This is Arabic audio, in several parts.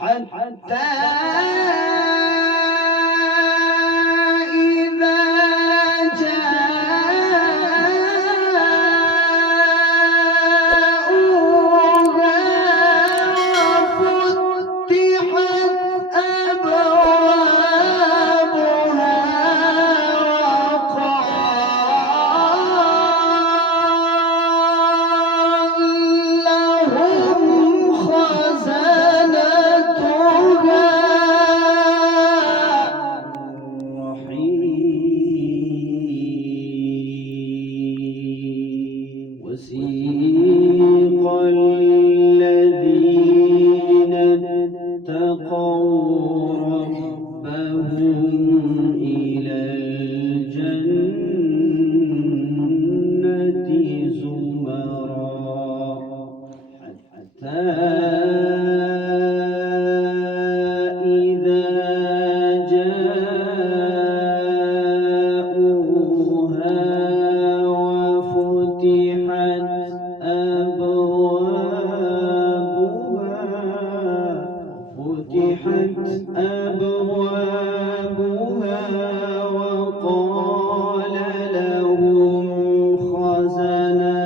حتى وسيق الذين اتقوا ربهم إلى الجنة زمرا حتى إذا جاءوها فتحت أبوابها وقال لهم خزنتها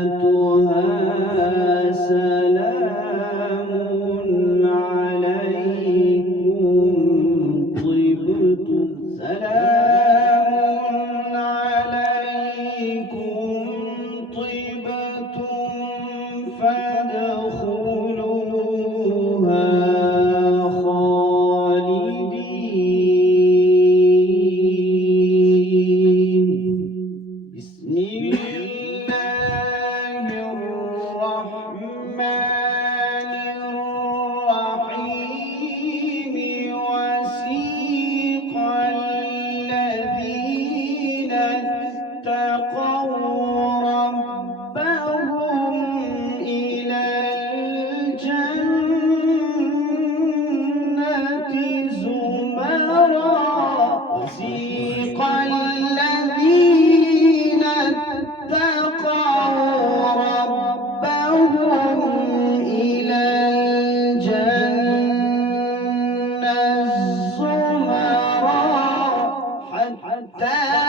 سلام عليكم طبتم فادخلوها وسيق الذين اتقوا ربهم إلى الجنة زمرا حتى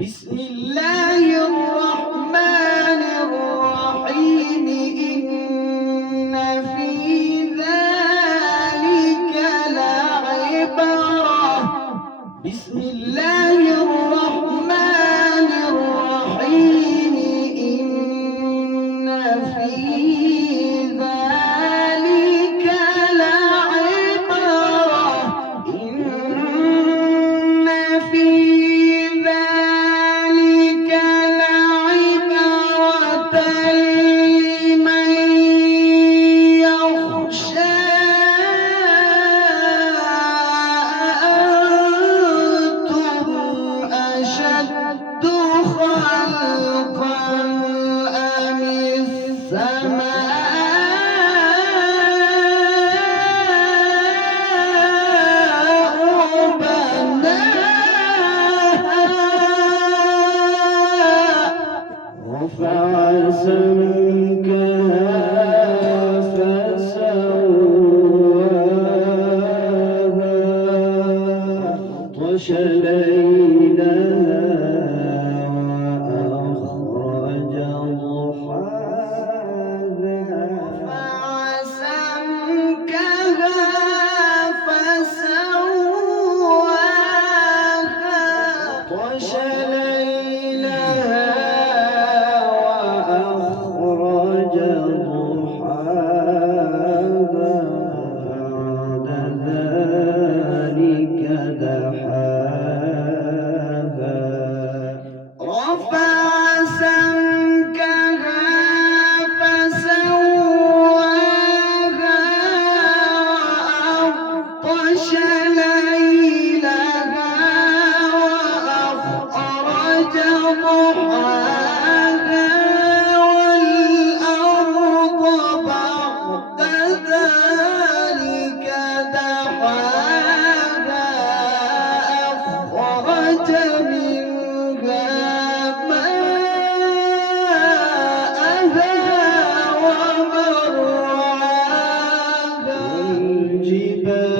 بسم الله الرحمن الرحيم إن في ذلك لعبرة بسم الله الرحمن الرحيم إن في ذلك لعبرة إن في ذلك لعبرة لمن يخشى أأنتم أشد خلقا أم السماء بناها رفع سمكها فسواها طش ليلها وأخرج ضحاها رفع سمكها فسواها طش ليلها وأخرج ضحاها بعد ذلك دحاها رفع سمكها فسواها وأغطش ليلها وأخرج ضحاها والأرض بعد ذلك دحاها أخرج منها ماءها ومرعاها والجبال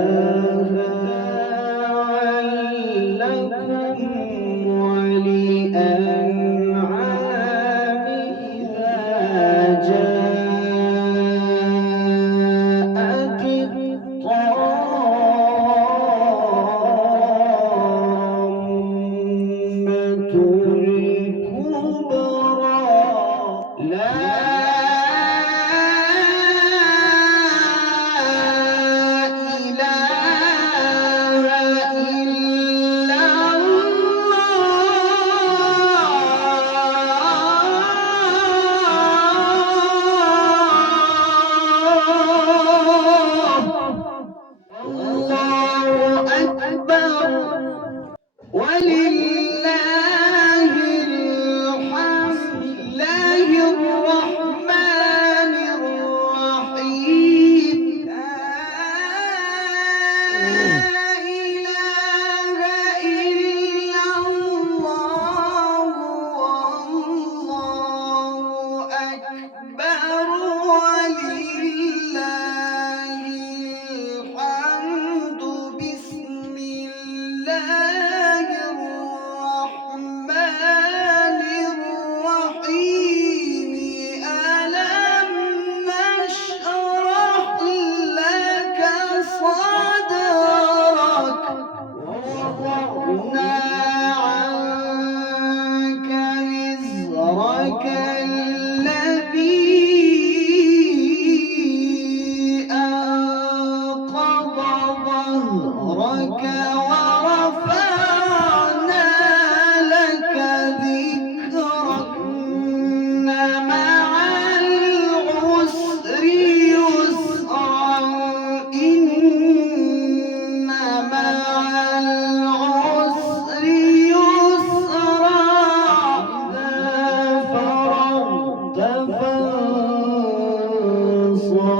أرساها لكم ولأنعام إذا جاءت الطامة الكبرى لا إله إلا الله الله أكبر ولله الحمد لله الرحمن الرحيم لا إله إلا الله والله أكبر ولله الحمد بسم الله الرحمن الرحيم ألم نشرح لك صدرك ووضعنا عنك وزرك الذي أنقض ظهرك ورفعنا لك ذكرك إن مع العسر يسرا إن مع العسر يسرا إذا فرغت فانصب